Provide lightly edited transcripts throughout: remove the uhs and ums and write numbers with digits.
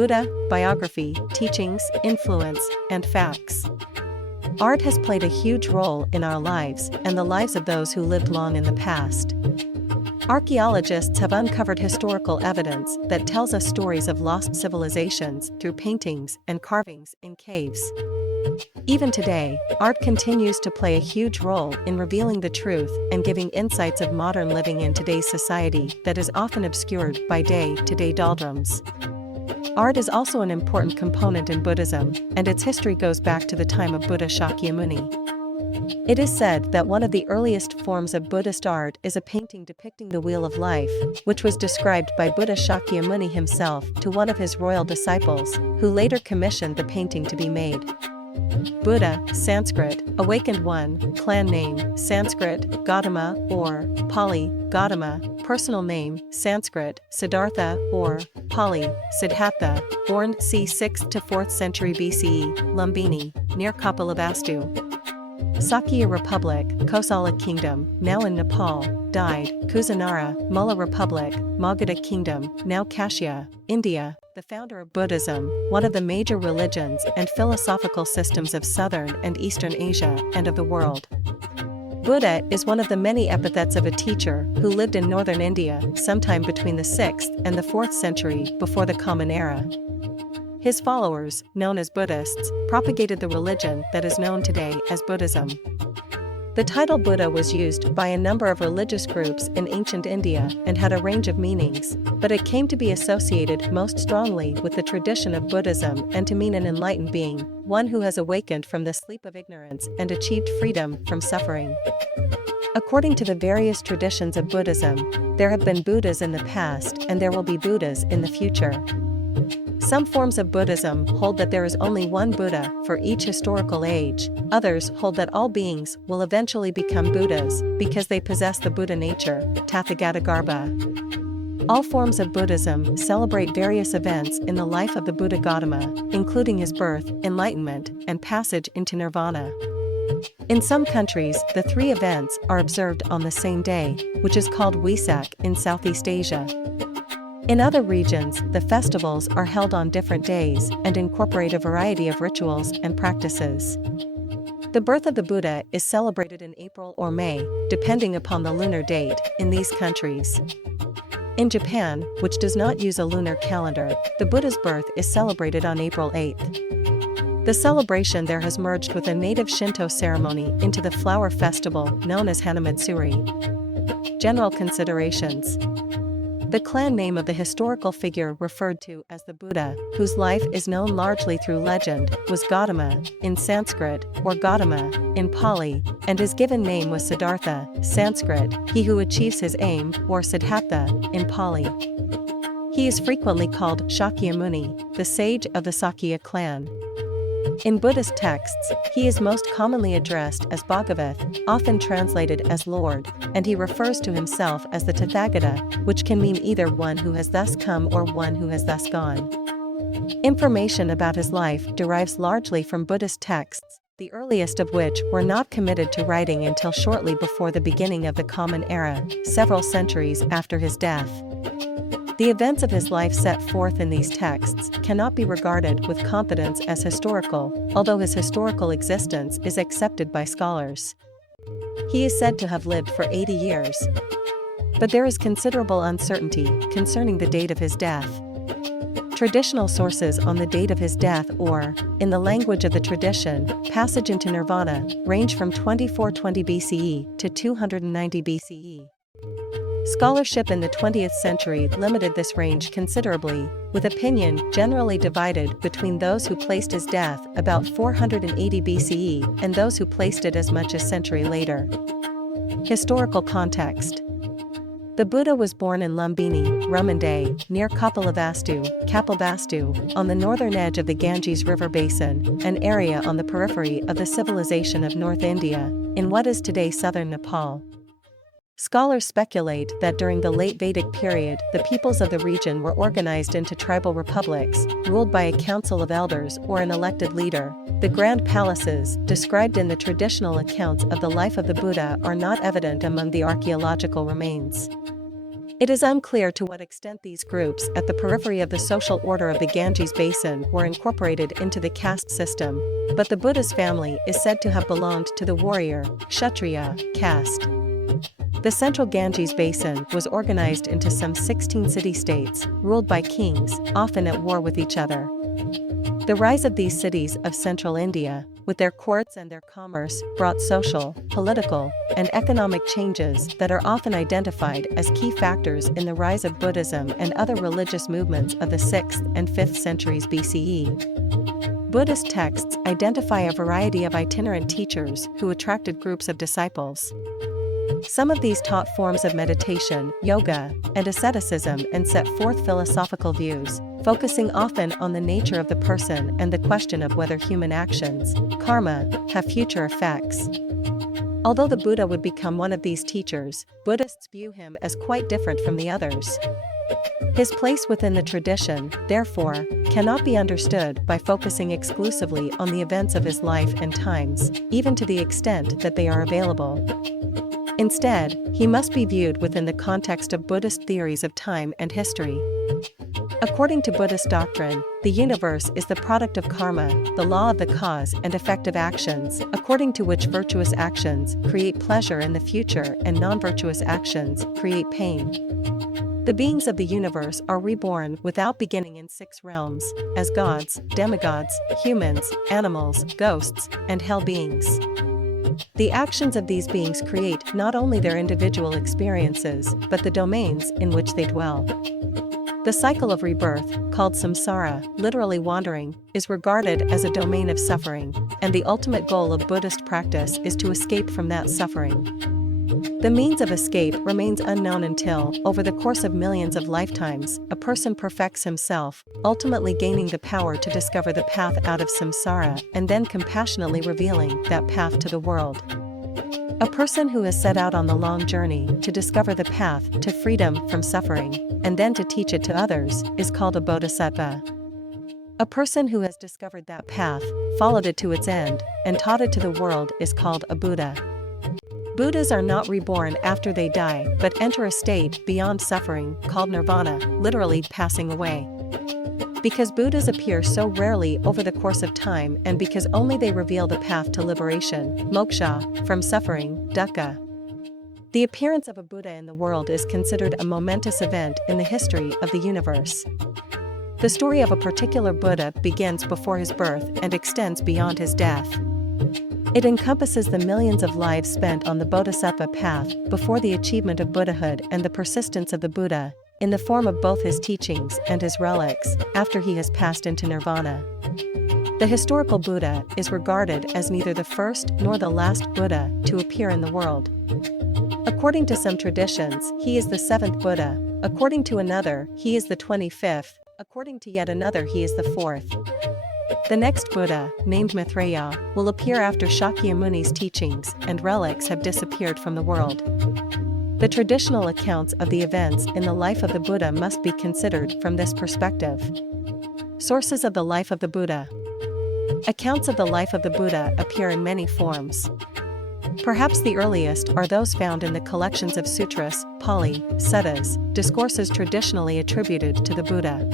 Buddha, Biography, Teachings, Influence, and Facts. Art has played a huge role in our lives and the lives of those who lived long in the past. Archaeologists have uncovered historical evidence that tells us stories of lost civilizations through paintings and carvings in caves. Even today, art continues to play a huge role in revealing the truth and giving insights of modern living in today's society that is often obscured by day-to-day doldrums. Art is also an important component in Buddhism, and its history goes back to the time of Buddha Shakyamuni. It is said that one of the earliest forms of Buddhist art is a painting depicting the Wheel of Life, which was described by Buddha Shakyamuni himself to one of his royal disciples, who later commissioned the painting to be made. Buddha, Sanskrit, awakened one, clan name, Sanskrit, Gautama, or Pali, Gautama, personal name, Sanskrit, Siddhartha, or Pali, Siddhartha, born c. 6th to 4th century BCE, Lumbini, near Kapilavastu. Sakya Republic, Kosala Kingdom, now in Nepal, died, Kusinara, Mulla Republic, Magadha Kingdom, now Kashia, India, the founder of Buddhism, one of the major religions and philosophical systems of southern and eastern Asia and of the world. Buddha is one of the many epithets of a teacher who lived in northern India sometime between the 6th and the 4th century before the Common Era. His followers, known as Buddhists, propagated the religion that is known today as Buddhism. The title Buddha was used by a number of religious groups in ancient India and had a range of meanings, but it came to be associated most strongly with the tradition of Buddhism and to mean an enlightened being, one who has awakened from the sleep of ignorance and achieved freedom from suffering. According to the various traditions of Buddhism, there have been Buddhas in the past and there will be Buddhas in the future. Some forms of Buddhism hold that there is only one Buddha for each historical age, others hold that all beings will eventually become Buddhas because they possess the Buddha nature, Tathagatagarbha. All forms of Buddhism celebrate various events in the life of the Buddha Gautama, including his birth, enlightenment, and passage into nirvana. In some countries, the three events are observed on the same day, which is called Wesak in Southeast Asia. In other regions, the festivals are held on different days and incorporate a variety of rituals and practices. The birth of the Buddha is celebrated in April or May, depending upon the lunar date, in these countries. In Japan, which does not use a lunar calendar, the Buddha's birth is celebrated on April 8th. The celebration there has merged with a native Shinto ceremony into the flower festival known as Hanamatsuri. General considerations. The clan name of the historical figure referred to as the Buddha, whose life is known largely through legend, was Gautama, in Sanskrit, or Gautama, in Pali, and his given name was Siddhartha, Sanskrit, he who achieves his aim, or Siddhartha, in Pali. He is frequently called Shakyamuni, the sage of the Sakya clan. In Buddhist texts, he is most commonly addressed as Bhagavath, often translated as Lord, and he refers to himself as the Tathagata, which can mean either one who has thus come or one who has thus gone. Information about his life derives largely from Buddhist texts, the earliest of which were not committed to writing until shortly before the beginning of the Common Era, several centuries after his death. The events of his life set forth in these texts cannot be regarded with confidence as historical, although his historical existence is accepted by scholars. He is said to have lived for 80 years. But there is considerable uncertainty concerning the date of his death. Traditional sources on the date of his death or, in the language of the tradition, passage into nirvana, range from 2420 BCE to 290 BCE. Scholarship in the 20th century limited this range considerably, with opinion generally divided between those who placed his death about 480 BCE and those who placed it as much as a century later. Historical context. The Buddha was born in Lumbini, Romande, near Kapilavastu, on the northern edge of the Ganges River Basin, an area on the periphery of the civilization of North India, in what is today southern Nepal. Scholars speculate that during the late Vedic period the peoples of the region were organized into tribal republics, ruled by a council of elders or an elected leader. The grand palaces, described in the traditional accounts of the life of the Buddha, are not evident among the archaeological remains. It is unclear to what extent these groups at the periphery of the social order of the Ganges basin were incorporated into the caste system, but the Buddha's family is said to have belonged to the warrior, Kshatriya, caste. The central Ganges basin was organized into some 16 city-states, ruled by kings, often at war with each other. The rise of these cities of central India, with their courts and their commerce, brought social, political, and economic changes that are often identified as key factors in the rise of Buddhism and other religious movements of the 6th and 5th centuries BCE. Buddhist texts identify a variety of itinerant teachers who attracted groups of disciples. Some of these taught forms of meditation, yoga, and asceticism and set forth philosophical views, focusing often on the nature of the person and the question of whether human actions, karma, have future effects. Although the Buddha would become one of these teachers, Buddhists view him as quite different from the others. His place within the tradition, therefore, cannot be understood by focusing exclusively on the events of his life and times, even to the extent that they are available. Instead, he must be viewed within the context of Buddhist theories of time and history. According to Buddhist doctrine, the universe is the product of karma, the law of the cause and effect of actions, according to which virtuous actions create pleasure in the future and non-virtuous actions create pain. The beings of the universe are reborn without beginning in 6 realms, as gods, demigods, humans, animals, ghosts, and hell beings. The actions of these beings create not only their individual experiences, but the domains in which they dwell. The cycle of rebirth, called samsara, literally wandering, is regarded as a domain of suffering, and the ultimate goal of Buddhist practice is to escape from that suffering. The means of escape remains unknown until, over the course of millions of lifetimes, a person perfects himself, ultimately gaining the power to discover the path out of samsara and then compassionately revealing that path to the world. A person who has set out on the long journey to discover the path to freedom from suffering, and then to teach it to others, is called a bodhisattva. A person who has discovered that path, followed it to its end, and taught it to the world is called a Buddha. Buddhas are not reborn after they die, but enter a state beyond suffering, called nirvana, literally passing away. Because Buddhas appear so rarely over the course of time and because only they reveal the path to liberation, moksha, from suffering, dukkha. The appearance of a Buddha in the world is considered a momentous event in the history of the universe. The story of a particular Buddha begins before his birth and extends beyond his death. It encompasses the millions of lives spent on the bodhisattva path before the achievement of Buddhahood and the persistence of the Buddha, in the form of both his teachings and his relics, after he has passed into nirvana. The historical Buddha is regarded as neither the first nor the last Buddha to appear in the world. According to some traditions, he is the 7th Buddha, according to another, he is the 25th, according to yet another he is the 4th. The next Buddha, named Maitreya, will appear after Shakyamuni's teachings and relics have disappeared from the world. The traditional accounts of the events in the life of the Buddha must be considered from this perspective. Sources of the life of the Buddha. Accounts of the life of the Buddha appear in many forms. Perhaps the earliest are those found in the collections of sutras, Pali, suttas, discourses traditionally attributed to the Buddha.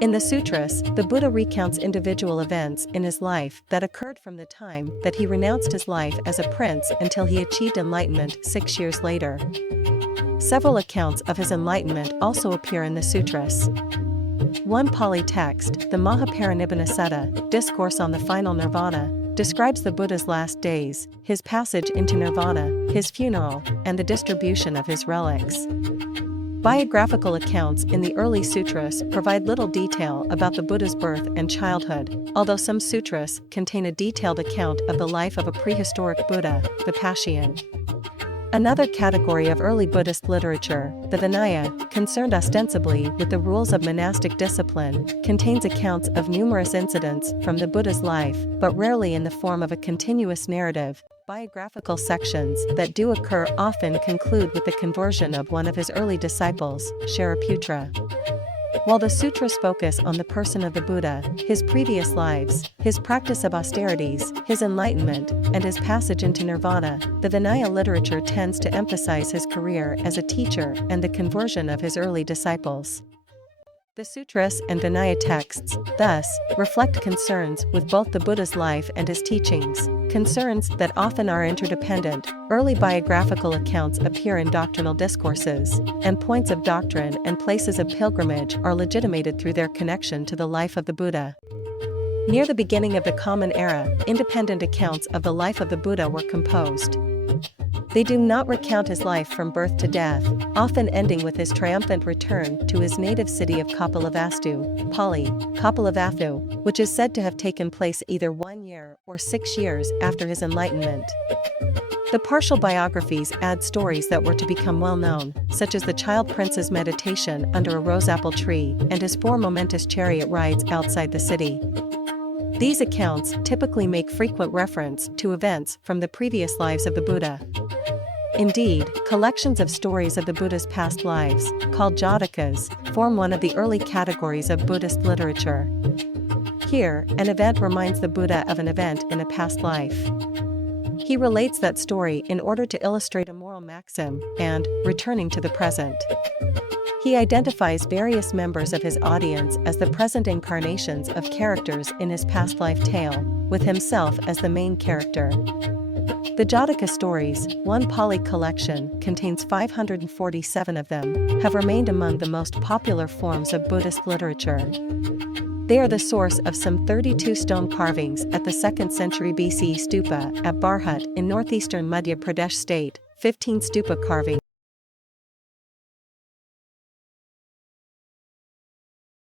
In the sutras, the Buddha recounts individual events in his life that occurred from the time that he renounced his life as a prince until he achieved enlightenment 6 years later. Several accounts of his enlightenment also appear in the sutras. One Pali text, the Mahaparinibbana Sutta, Discourse on the Final Nirvana, describes the Buddha's last days, his passage into nirvana, his funeral, and the distribution of his relics. Biographical accounts in the early sutras provide little detail about the Buddha's birth and childhood, although some sutras contain a detailed account of the life of a prehistoric Buddha, Vipashian. Another category of early Buddhist literature, the Vinaya, concerned ostensibly with the rules of monastic discipline, contains accounts of numerous incidents from the Buddha's life, but rarely in the form of a continuous narrative. Biographical sections that do occur often conclude with the conversion of one of his early disciples, Shariputra. While the sutras focus on the person of the Buddha, his previous lives, his practice of austerities, his enlightenment, and his passage into nirvana, the Vinaya literature tends to emphasize his career as a teacher and the conversion of his early disciples. The sutras and Vinaya texts, thus, reflect concerns with both the Buddha's life and his teachings, concerns that often are interdependent. Early biographical accounts appear in doctrinal discourses, and points of doctrine and places of pilgrimage are legitimated through their connection to the life of the Buddha. Near the beginning of the Common Era, independent accounts of the life of the Buddha were composed. They do not recount his life from birth to death, often ending with his triumphant return to his native city of Kapilavastu, Pali, Kapilavastu, which is said to have taken place either 1 year or 6 years after his enlightenment. The partial biographies add stories that were to become well known, such as the child prince's meditation under a roseapple tree and his 4 momentous chariot rides outside the city. These accounts typically make frequent reference to events from the previous lives of the Buddha. Indeed, collections of stories of the Buddha's past lives, called Jatakas, form one of the early categories of Buddhist literature. Here, an event reminds the Buddha of an event in a past life. He relates that story in order to illustrate a moral maxim and, returning to the present. He identifies various members of his audience as the present incarnations of characters in his past life tale, with himself as the main character. The Jataka stories, one Pali collection, contains 547 of them, have remained among the most popular forms of Buddhist literature. They are the source of some 32 stone carvings at the 2nd century BC stupa at Bharhut in northeastern Madhya Pradesh state, 15 stupa carvings